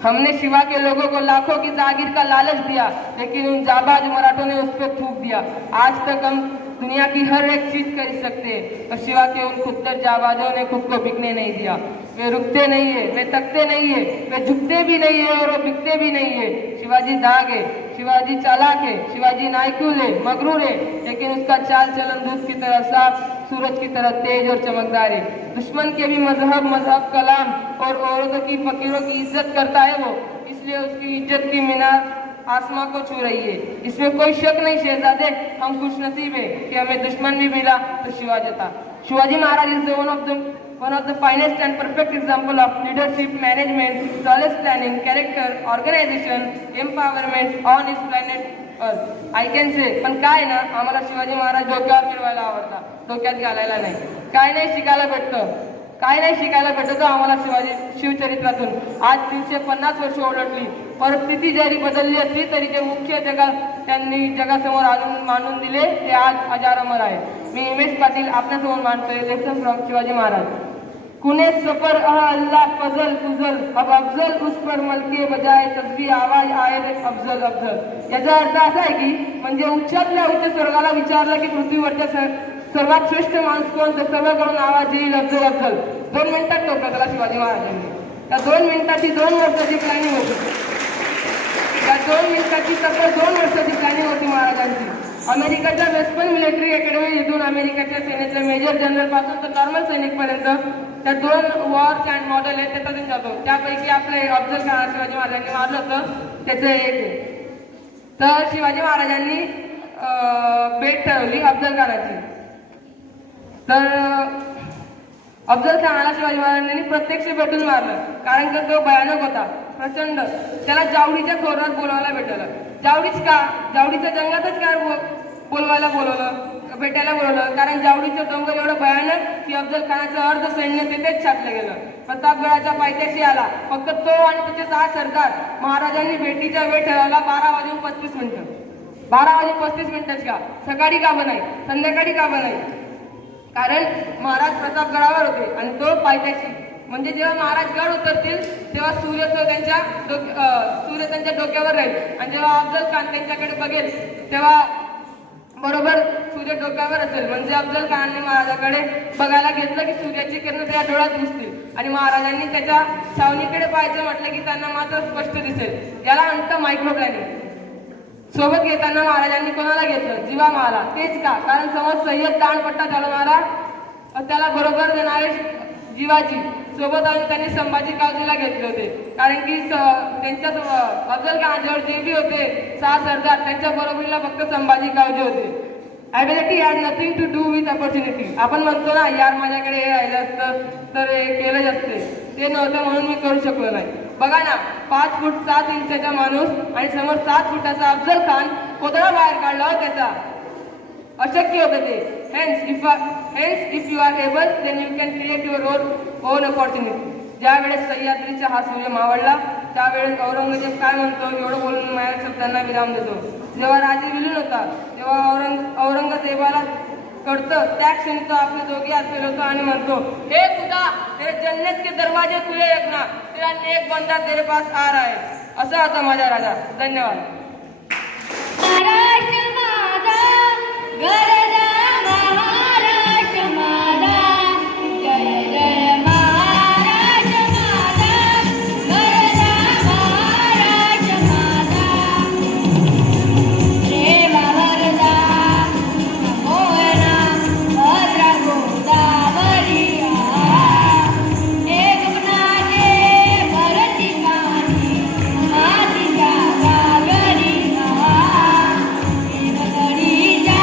हमने शिवा के लोगों को लाखों की जागीर का लालच दिया, लेकिन उन जाबाज मराठों ने उस पर थूक दिया। आज तक हम दुनिया की हर एक चीज खरीद सकते हैं, और शिवा के उन खुदर जाबाजों ने खुद को बिकने नहीं दिया। वे रुकते नहीं है, वे थकते नहीं है, वे झुकते भी नहीं है और वो बिकते भी नहीं है। शिवाजी दाग है, शिवाजी चालाक है, शिवाजी नायकुल है, मगरूर है, लेकिन उसका चाल चलन दूध की तरह साफ, सूरज की तरह तेज और चमकदार है। दुश्मन के भी मजहब कलाम और औरतों की फकीरों की इज्जत करता है वो, इसलिए उसकी इज्जत की मीनार आसमां को छू रही है। इसमें कोई शक नहीं शहजादे, हम खुशनसीब है कि हमें दुश्मन भी मिला तो शिवाजी था। Shivaji Maharaj is one of the finest and perfect example of leadership, management, flawless planning, character, organization, empowerment on his planet Earth. I can say, पण काय ना, आम्हाला शिवाजी महाराज डोक्यावर फिरवायला आवडता, डोक्यात घालायला नाही। काय नाही शिकायला भेटतं आम्हाला शिवचरित्रातून। आज 350 वर्ष ओलांडली, परिस्थिती जरी बदलली असली तरी जे मुख्य त्यांनी जगासमोर अजून मांडून दिले ते आज अजरामर आहे। मी हिमेश पाटील आपल्यासमोर मांडतोय लेसन फ्रॉम शिवाजी महाराज। कुने सफर अल्लाह फजल फुजल, अब अफजल उस पर मलके बजाय तस्बी आवाज आए रे अफजल अफजल। याचा अर्थ असा आहे की म्हणजे उच्चातल्या उच्च स्वर्गाला विचारलं की पृथ्वीवरच्या सर्वात श्रेष्ठ माणूस कोण, तर सर्वकडून आवाज येईल अफजल अफजल। 2 मिनिटात टोकलं त्याला शिवाजी महाराजांनी। त्या 2 मिनिटाची 2 वर्षाची प्लॅनिंग होती, त्या 2 मिनिटाची तब्बल 2 वर्षाची प्लॅनिंग होती महाराजांची। अमेरिकेच्या वेस्टर्न मिलिटरी अकॅडमी इथून अमेरिकेच्या सेनेतल्या मेजर जनरल पासून तर नॉर्मल सैनिक पर्यंत त्या 2 वॉर्स अँड मॉडेल आहेत त्याच्यातून जातो। त्यापैकी आपले अफजल खान शिवाजी महाराजांनी मारलं होतं त्याचं एक आहे। तर शिवाजी महाराजांनी भेट ठरवली अफजल खानाची। तर अफजल खानाला शिवाजी महाराजांनी प्रत्यक्ष भेटून मारलं, कारण की तो भयानक होता, प्रचंड। त्याला जावडीच्या खोऱ्यात बोलवायला भेटलं। जावडीच का? जावडीच्या जंगलातच काय भेटायला बोलवलं, कारण जावडीचं डोंगर एवढं भयानक की अफजल खानाचं अर्ध सैन्य तिथेच छापलं गेलं। प्रतापगडाच्या पायथ्याशी आला, फक्त तो आणि त्याचे 6 सरदार। महाराजांनी भेटीचा वेळ ठरवला 12:35 12:35 का? सकाळी का बनाई, संध्याकाळी का बनाई? कारण महाराज प्रतापगडावर होते आणि तो पायथ्याशी, म्हणजे जेव्हा महाराज गड उतरतील तेव्हा सूर्य त्यांच्या डोक्यावर राहील, आणि जेव्हा अफजल खान त्यांच्याकडे बघेल तेव्हा बरोबर सूर्य डोक्यावर असेल। म्हणजे अफजल खानाने महाराजाकडे बघायला घेतलं की सूर्याची किरण त्या डोळ्यात दिसतील, आणि महाराजांनी त्याच्या छावणीकडे पाहायचं म्हटलं की त्यांना मात्र स्पष्ट दिसेल। याला म्हणतं मायक्रो प्लॅनिंग। सोबत घेताना महाराजांनी कोणाला घेतलं? जीवा महाला। तेच का? कारण समज सय्यद दाणपट्टा चालवणारा त्याला बरोबर देणारे जीवाजी सोबत आणून त्यांनी संभाजी कावजीला घेतले होते, कारण की त्यांच्या अफजल खानाजवळ जे बी होते 6 सरदार त्यांच्या बरोबरीला फक्त संभाजी कावजी होते। Ability has nothing to do with opportunity. आपण म्हणतो ना, यार माझ्याकडे हे राहिलं असतं तर हे केलंच असते, ते नव्हतं म्हणून मी करू शकलो नाही। बघा ना, 5 फूट 7 इंचाचा माणूस आणि समोर 7 फुटाचा अफजल खान कोतडा बाहेर काढला हो त्याचा, अशक्य होतं ते। Hence if you are able, then you can create your own opportunity. ज्या वेळेस सह्याद्रीचा हा सूर्य मावळला त्यावेळेस औरंगजेब काय म्हणतो, एवढं बोलून माझ्या शब्दांना विराम देतो। जेव्हा राजे विलीन होता तेव्हा औरंगजेबाला कळतं, त्या क्षणी तो आपले दोघे हात फिरवतो आणि म्हणतो, हे खुदा, तेरे जन्नत के दरवाजे खुले रखना, तेरा नेक बंदा तेरे पास आ रहा है। असा होता माझा राजा। धन्यवाद। महाराष्ट्र माझा गरजा, महाराष्ट्र माझा जय जय, महाराष्ट्र माझा गरजा, महाराष्ट्र माझा प्रेम वरदा मोहना भद्रा गोदावरिया, एक गुणाचे भरती पाणी मातीच्या गागरिया, एक गडीच्या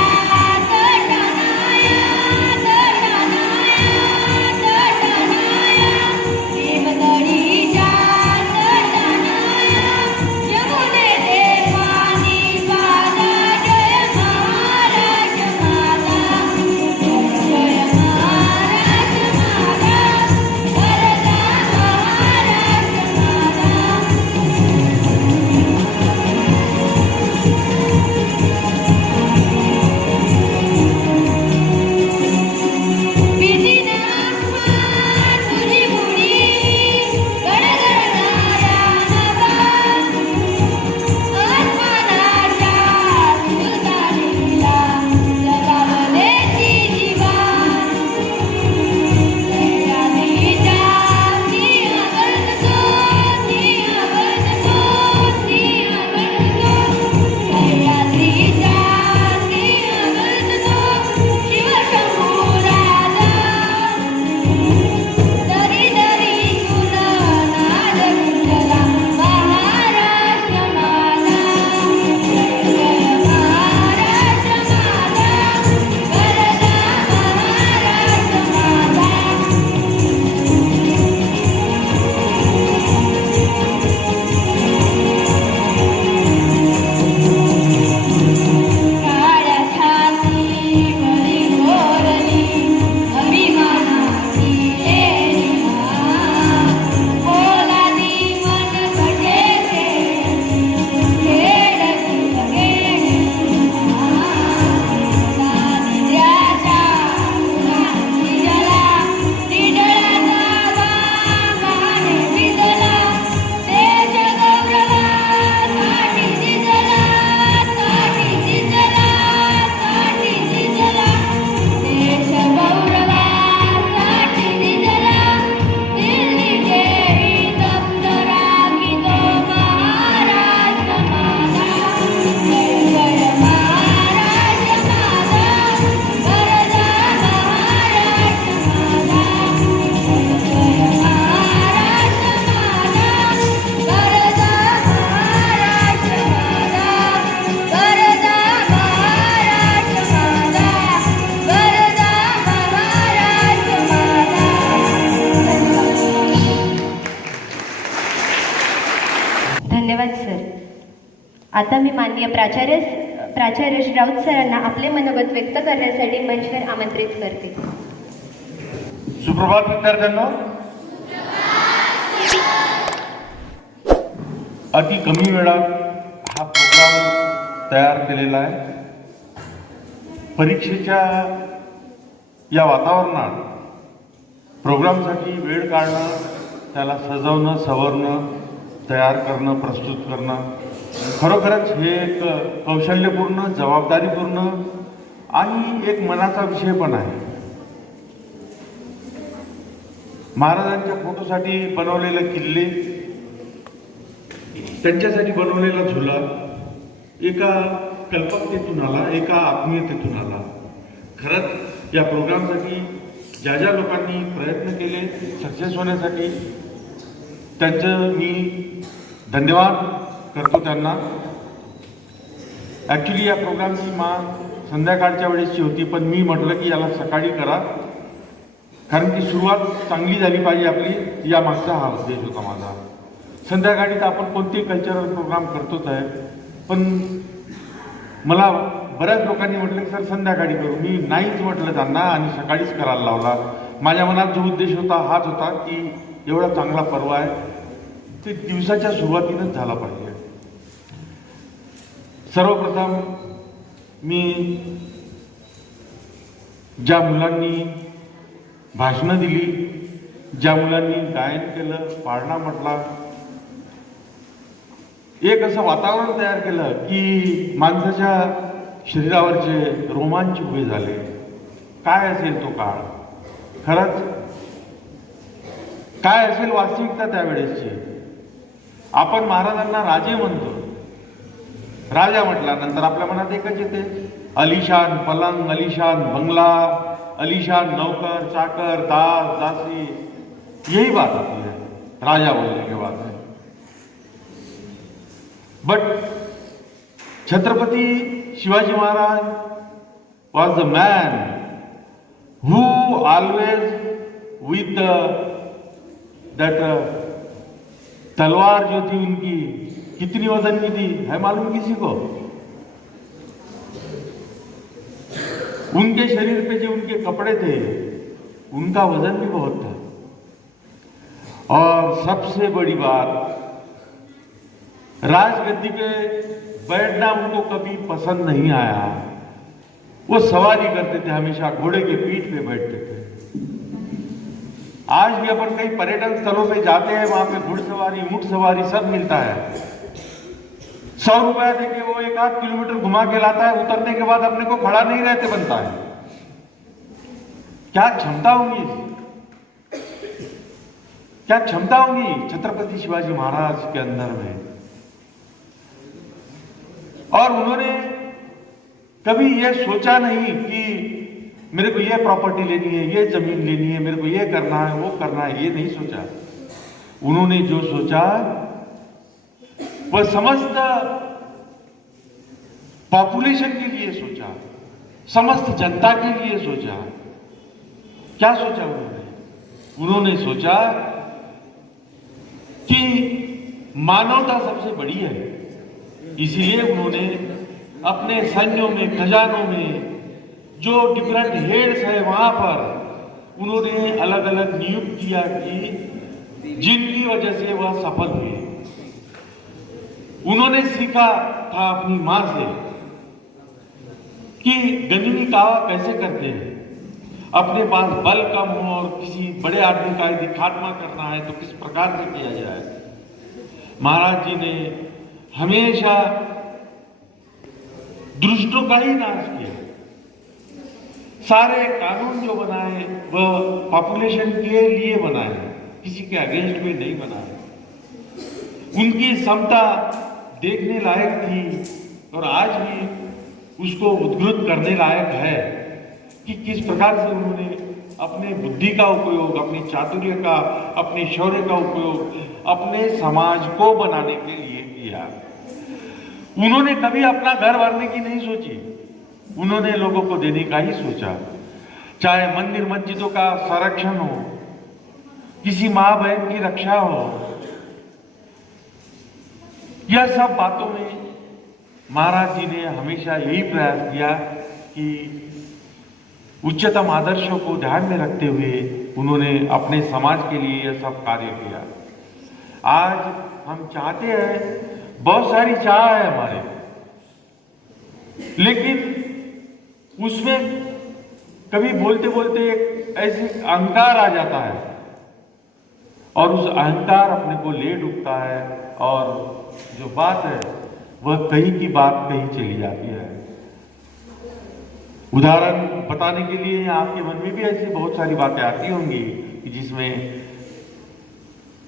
आता मी माननीय प्राचार्य श्री राऊत सरांना आपले मनोगत व्यक्त करण्यासाठी मंचवर आमंत्रित करते. सुप्रभात विद्यार्थ्यांनो. अति कमी वेळात हा प्रोग्राम तयार केलेला आहे. परीक्षेच्या या वातावरणात प्रोग्रामसाठी वेळ काढणं, त्याला सजवणं, सवरणं, तयार करणं, प्रस्तुत करणं खरोखरच हे एक कौशल्यपूर्ण, जबाबदारीपूर्ण आणि एक मनाचा विषय पण आहे. महाराजांच्या फोटोसाठी बनवलेले किल्ले, त्यांच्यासाठी बनवलेला झुला एका कल्पकतेतून आला, एका आत्मीयतेतून आला. खरंच या प्रोग्रामसाठी ज्या ज्या लोकांनी प्रयत्न केले सक्सेस होण्यासाठी त्यांचं मी धन्यवाद करतो त्यांना. ॲक्च्युली या प्रोग्रामची माग संध्याकाळच्या वेळेसची होती, पण मी म्हटलं की याला सकाळी करा, कारण की सुरुवात चांगली झाली पाहिजे आपली, या मागचा हा उद्देश होता माझा. संध्याकाळी तर आपण कोणतेही कल्चरल प्रोग्राम करतोच आहे, पण मला बऱ्याच लोकांनी म्हटलं की सर संध्याकाळी करू. मी नाहीच म्हटलं त्यांना आणि सकाळीच करायला लावला. माझ्या मनात जो उद्देश होता हाच होता की एवढा चांगला पर्व आहे ते दिवसाच्या सुरुवातीनंच झाला पाहिजे. सर्वप्रथम मी ज्या मुलांनी भाषणं दिली, ज्या मुलांनी गायन केलं, पाळणा म्हटला, एक असं वातावरण तयार केलं की माणसाच्या शरीरावरचे रोमांच उभे झाले. काय असेल तो काळ, खरंच काय असेल वास्तविकता त्यावेळेसची. आपण महाराजांना राजे म्हणतो. राजा म्हटल्यानंतर आपल्या मनात एकच येते, अलिशान पलंग, अलिशान बंगला, अलिशान नौकर चाकर, दास दासी, यही बात आती है राजा बोलने के बाद है. But Chhatrapati Shivaji Maharaj was the man who always with that तलवार जो थी उनकी कितनी वजन की थी है मालूम किसी को? उनके शरीर पे जो उनके कपड़े थे उनका वजन भी बहुत था. और सबसे बड़ी बात, राजगद्दी पे बैठना उनको कभी पसंद नहीं आया. वो सवारी करते थे, हमेशा घोड़े के पीठ पे बैठते थे. आज भी अपन कई पर्यटन स्थलों पे जाते हैं, वहां पे घुड़सवारी, ऊंट सवारी सब मिलता है. 100 रुपया देके वो 1-8 किलोमीटर घुमा के लाता है, उतरने के बाद अपने को खड़ा नहीं रहते बनता है. क्या क्षमता होंगी, क्या क्षमता होंगी छत्रपति शिवाजी महाराज के अंदर में. और उन्होंने कभी यह सोचा नहीं कि मेरे को यह प्रॉपर्टी लेनी है, ये जमीन लेनी है, मेरे को यह करना है, वो करना है, ये नहीं सोचा. उन्होंने जो सोचा वह समस्त पॉपुलेशन के लिए सोचा, समस्त जनता के लिए सोचा. क्या सोचा उन्होंने सोचा कि मानवता सबसे बड़ी है. इसीलिए उन्होंने अपने सैन्यों में, खजानों में जो डिफरेंट हेड्स है वहां पर उन्होंने अलग अलग नियुक्तियां की, जिनकी वजह से वह सफल हुए. उन्होंने सीखा था अपनी मां से कि गजनी कावा कैसे करते हैं. अपने पास बल कम हो और किसी बड़े आदमी का यदि खात्मा करना है तो किस प्रकार से किया जाए. महाराज जी ने हमेशा दुष्टों का ही नाश किया. सारे कानून जो बनाए वह पॉपुलेशन के लिए बनाए, किसी के अगेंस्ट में नहीं बनाए. उनकी क्षमता देखने लायक थी और आज भी उसको उद्घृत करने लायक है कि किस प्रकार से उन्होंने अपने बुद्धि का उपयोग, अपनी चातुर्य का, अपने शौर्य का उपयोग अपने समाज को बनाने के लिए किया. उन्होंने कभी अपना घर भरने की नहीं सोची, उन्होंने लोगों को देने का ही सोचा. चाहे मंदिर मस्जिदों का संरक्षण हो, किसी माँ बहन की रक्षा हो, यह सब बातों में महाराज जी ने हमेशा यही प्रयास किया कि उच्चतम आदर्शों को ध्यान में रखते हुए उन्होंने अपने समाज के लिए यह सब कार्य किया। आज हम चाहते हैं, बहुत सारी चाह है हमारे, लेकिन उसमें कभी बोलते बोलते एक ऐसी अहंकार आ जाता है और उस अहंकार अपने को ले डूबता है और जो बात है वह कहीं की बात कहीं चली जाती है। उदाहरण बताने के लिए आपके मन में भी ऐसी बहुत सारी बातें आती होंगी कि जिसमें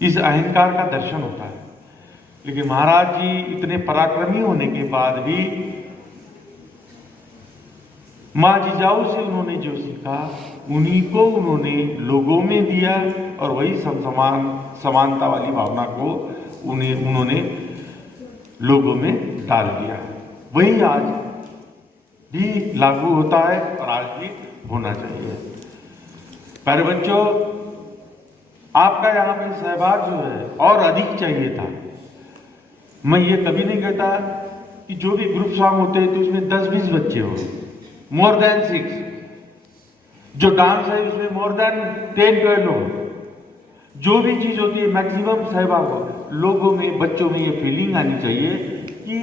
इस अहंकार का दर्शन होता है। लेकिन महाराज जी इतने पराक्रमी होने के बाद भी माँ जिजाऊ से उन्होंने जो सीखा उन्हीं को उन्होंने लोगों में दिया और वही समानता वाली भावना को उन्होंने लोगों में डाल दिया। वही आज भी लागू होता है और आज भी होना चाहिए। प्यारे बच्चों, आपका यहाँ पे सहभाग जो है और अधिक चाहिए था। मैं ये कभी नहीं कहता कि जो भी ग्रुप सॉन्ग होते हैं तो उसमें 10-20 बच्चे हो, मोर देन 6। जो डांस है उसमें मोर देन 10-12 हो। जो भी चीज होती है मैक्सिमम सहभाग हो। लोगों में, बच्चों में ये फीलिंग आनी चाहिए कि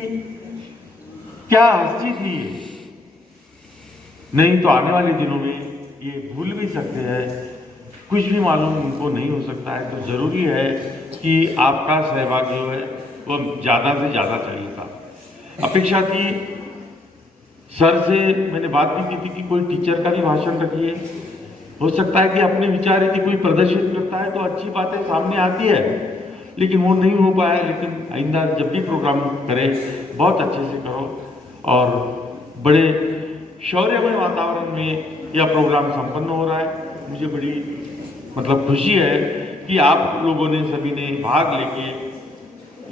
क्या हस्ती थी। नहीं तो आने वाले दिनों में ये भूल भी सकते हैं, कुछ भी मालूम उनको नहीं हो सकता है। तो जरूरी है कि आपका सहभाग जो है वो ज्यादा से ज्यादा चाहिए था। अपेक्षा थी, सर से मैंने बात भी की थी कि कोई टीचर का भी भाषण रखिए। हो सकता है कि अपने विचार यदि कोई प्रदर्शित करता है तो अच्छी बातें सामने आती है, लेकिन वो नहीं हो पाया। लेकिन आइंदा जब भी प्रोग्राम करें बहुत अच्छे से करो और बड़े शौर्यमय वातावरण में यह प्रोग्राम संपन्न हो रहा है। मुझे बड़ी खुशी है कि आप लोगों ने सभी ने भाग लेके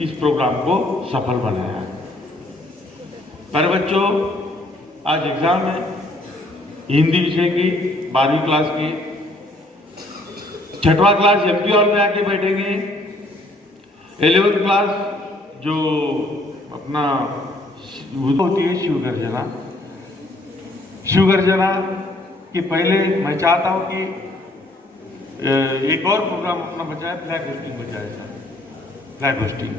इस प्रोग्राम को सफल बनाया। प्यारे बच्चों, आज एग्जाम है हिंदी विषय की 12वीं क्लास की। 6वां क्लास एमपी हॉल में आके बैठेंगे। 11th क्लास जो अपना होती है शिव गर्जना के पहले मैं चाहता हूं कि एक और प्रोग्राम अपना बचा है, फ्लैग होस्टिंग बचा है सर, फ्लैग होस्टिंग।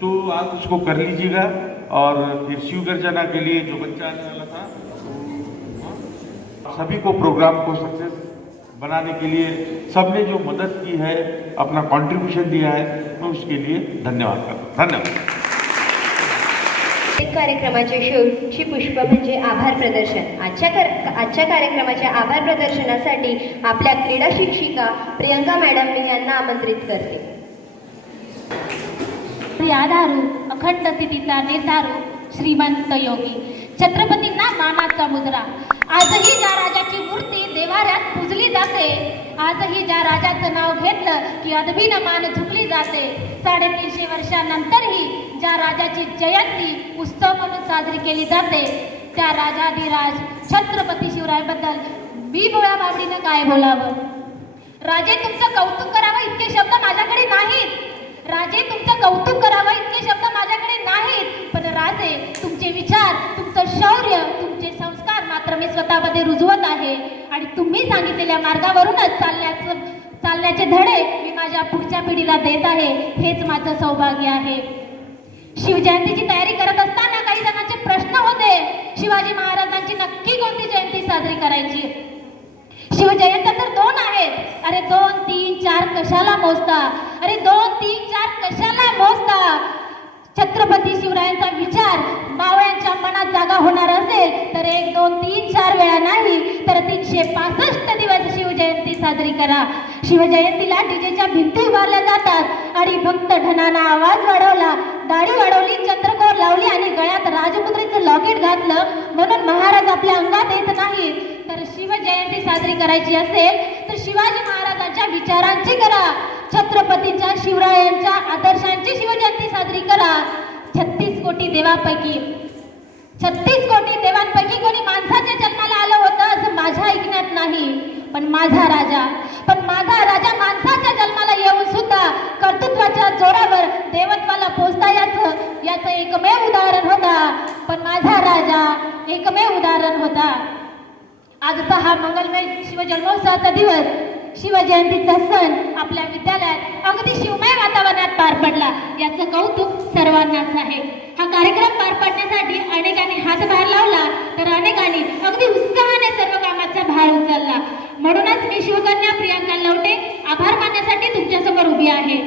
तो आप उसको कर लीजिएगा और फिर शिव गर्जना के लिए जो बच्चा आने वाला था, सभी को प्रोग्राम को सक्सेस बनाने के लिए सबने जो मदद की है, अपना कंट्रीब्यूशन दिया है, मैं उसके लिए धन्यवाद करता हूं। धन्यवाद। कार्यक्रमाचे शेवटची पुष्प म्हणजे आभार प्रदर्शन। आजच्या कार्यक्रमाच्या आभार प्रदर्शनासाठी आपल्या क्रीडा शिक्षिका प्रियंका मॅडम यांना आमंत्रित करते। आधारू अखंड स्थितीचा निर्धारू श्रीमंत योगी, छत्रपतींना मानाचा मुजरा। आजही ज्या राजाची मूर्ती देवाऱ्यात पूजली जाते, आजही ज्या राजाचं नाव घेतलं की अदबीन मान झुकली जाते, 350 वर्षांनंतरही ज्या राजाची जयंती उत्सव म्हणून साजरी केली जाते, त्या राजाधिराज छत्रपती शिवरायांबद्दल मी भोळ्या बाबडीनं काय बोलावं। राजे तुमचं कौतुक करावं इतके शब्द माझ्याकडे नाहीत, राजे तुमचं कौतुक करावं इतके शब्द माझ्याकडे नाहीत, पण राजे तुमचे विचार, तुमचं शौर्य, तुमचे संस्कार मात्र मी स्वतःमध्ये रुजवत आहे आणि तुम्ही सांगितलेल्या मार्गावरूनच चालण्याचे धडे मी माझ्या पुढच्या पिढीला देत आहे। हेच माझं सौभाग्य आहे। शिवजयंतीची तयारी करत असताना काही जणांचे प्रश्न होते, शिवाजी महाराजांची नक्की कोणती जयंती साजरी करायची। शिवजयंत्या तर 2 आहेत। अरे 2, 3, 4 कशाला मोजता? अरे 2, 3, 4 कशाला मोजता? छत्रपती शिवरायांचा विचार मावळ्यांच्या मनात जागा होणार असेल तर 1, 2, 3, 4 वेळा नाही तर 365 दिवस शिवजयंती साजरी करा। शिवजयंतीला डीजेच्या भिंती उभारल्या जातात आणि भक्त ढनाना आवाज वाढवला, दाढी वाढवली, चंद्रकोर लावली आणि गळ्यात राजमुद्रेचं लॉकेट घातलं म्हणून महाराज आपल्या अंगात येत नाही। तर शिवजयंती साजरी करायची असेल तर शिवाजी महाराजांच्या विचारांची करा, छत्रपतींच्या शिवरायांच्या आदर्शांची शिवजयंती साजरी करा। 36 कोटी देवांपैकी कोणी माणसाच्या जन्माला आलं होतं असं माझ्या ऐकण्यात नाही, पण माझा राजा माणसाच्या जन्माला येऊन सुद्धा कर्तृत्वाच्या जोरावर देवत्वाला पोचता याचं एकमेव उदाहरण होता. पण माझा राजा एकमेव उदाहरण होता. आजचा हा मंगलमय शिवजन्मोत्सवाचा दिवस, शिवजयंतीचा सण आपल्या विद्यालयात अगदी शिवमय वातावरणात पार पडला. याचं कौतुक सर्वांनाच आहे. हा कार्यक्रम पार पाडण्यासाठी अनेकांनी हातभार लावला, तर अनेकांनी अगदी उत्साहाने सर्व कामाचा भार उचलला. म्हणूनच मी शिवकन्या प्रियांका लवटे आभार मानण्यासाठी तुमच्यासमोर उभी आहे.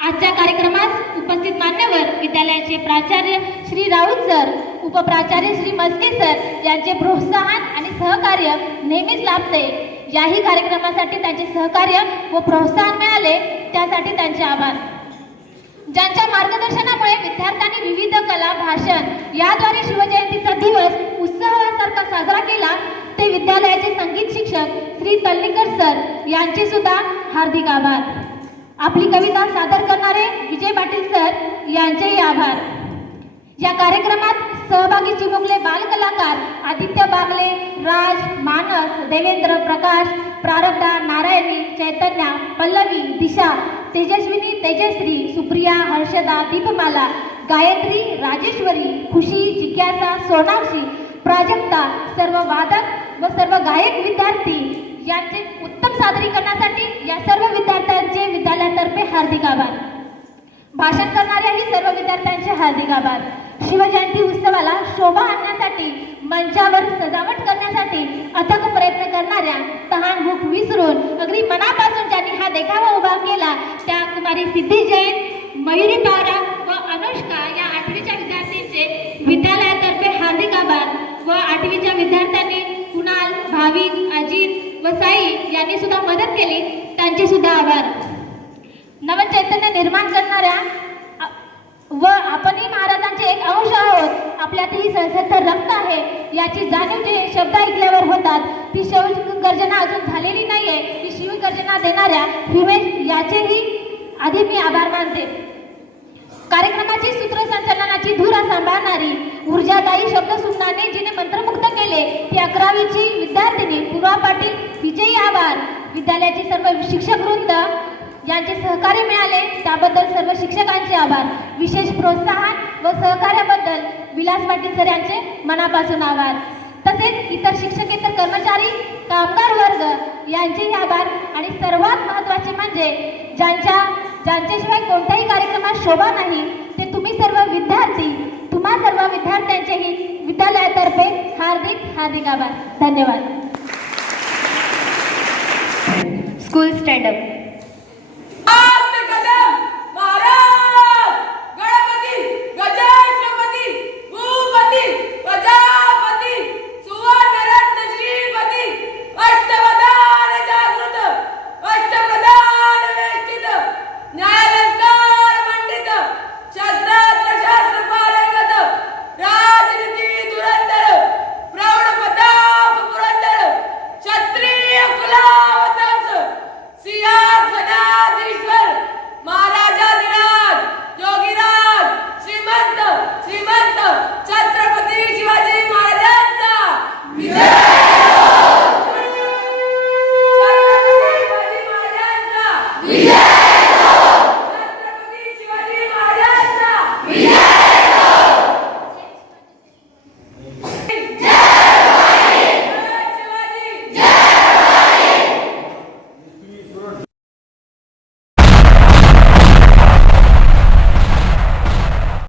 आजच्या कार्यक्रमास उपस्थित मान्यवर विद्यालयाचे प्राचार्य श्री राऊत सर, उपप्राचार्य श्री मस्के सर यांचे प्रोत्साहन आणि सहकार्य नेहमीच लाभते. याही कार्यक्रमासाठी त्यांचे सहकार्य व प्रोत्साहन मिळाले त्यासाठी त्यांचे आभार. ज्यांच्या मार्गदर्शनामुळे विद्यार्थ्यांनी विविध कला, भाषण याद्वारे शिवजयंतीचा दिवस उत्सवासारखा साजरा केला, ते विद्यालयाचे संगीत शिक्षक श्री तल्लीकर सर यांचे सुद्धा हार्दिक आभार. आपली कविता सादर करणारे विजय पाटील सर यांचेही आभार. या कार्यक्रमात सहभागी चिमुकले बालकलाकार आदित्य बागले, राज, मानस, देवेंद्र, प्रकाश, प्रारब्धा, नारायणी, चैतन्या, पल्लवी, दिशा, तेजस्विनी, तेजश्री, सुप्रिया, हर्षदा, दीपमाला, गायत्री, राजेश्वरी, खुशी, जिज्ञासा, सोनाक्षी, प्राजक्ता, सर्व वादक व सर्व गायक विद्यार्थी यांचे उत्तम सादरीकरणासाठी या सर्व विद्यार्थ्यांचे विद्यालयातर्फे हार्दिक आभार. भाषण करणाऱ्याही सर्व विद्यार्थ्यांचे हार्दिक आभार. शिवजयंती उत्सवाला शोभा आणण्यासाठी, मंचावर सजावट करण्यासाठी अथक प्रयत्न करणाऱ्या, तहान भूक विसरून अगदी मनापासून ज्यांनी हा देखावा उभा केला त्या कुमारी सिद्धी जैन, मयुरी पावरा व अनुष्का या 8वीच्या विद्यार्थ्यांचे विद्यालयातर्फे हार्दिक आभार. व 8वीच्या विद्यार्थ्यांनी कुणाल, भाविक, अजित व साई यांनी सुद्धा मदत केली, त्यांचे सुद्धा आभार. नवचैतन्य निर्माण करणाऱ्या व आपणही महाराजांचे एक अंश आहोत, आपल्यातही सळसळतं रक्त आहे याची जाणीव जे शब्द ऐकल्यावर होतात, ती शिवगर्जना अजून झालेली नाहीये, ती शिवगर्जना देणाऱ्या हिमेश याचेही आधी मी आभार मानते. कार्यक्रमाची सूत्रसंचालनाची धुरा सांभाळणारी, ऊर्जादायी शब्दसुमनाने जिने मंत्रमुग्ध केले ती 11वीची विद्यार्थिनी पूर्वा पाटील, तिचेही आभार. विद्यालयाचे सर्व शिक्षकवृंद यांचे सहकार्य मिळाले त्याबद्दल सर्व शिक्षकांचे आभार. विशेष प्रोत्साहन व सहकार्याबद्दल विलास पाटील सर यांचे मनापासून आभार. तसेच इतर शिक्षकेतर कर्मचारी, कामगार वर्ग यांचेही आभार. आणि सर्वात महत्त्वाचे म्हणजे ज्यांच्याशिवाय कोणत्याही कार्यक्रमात शोभा नाही ते तुम्ही सर्व विद्यार्थी, तुम्हा सर्व विद्यार्थ्यांचेही विद्यालयातर्फे हार्दिक हार्दिक आभार. धन्यवाद. School stand up.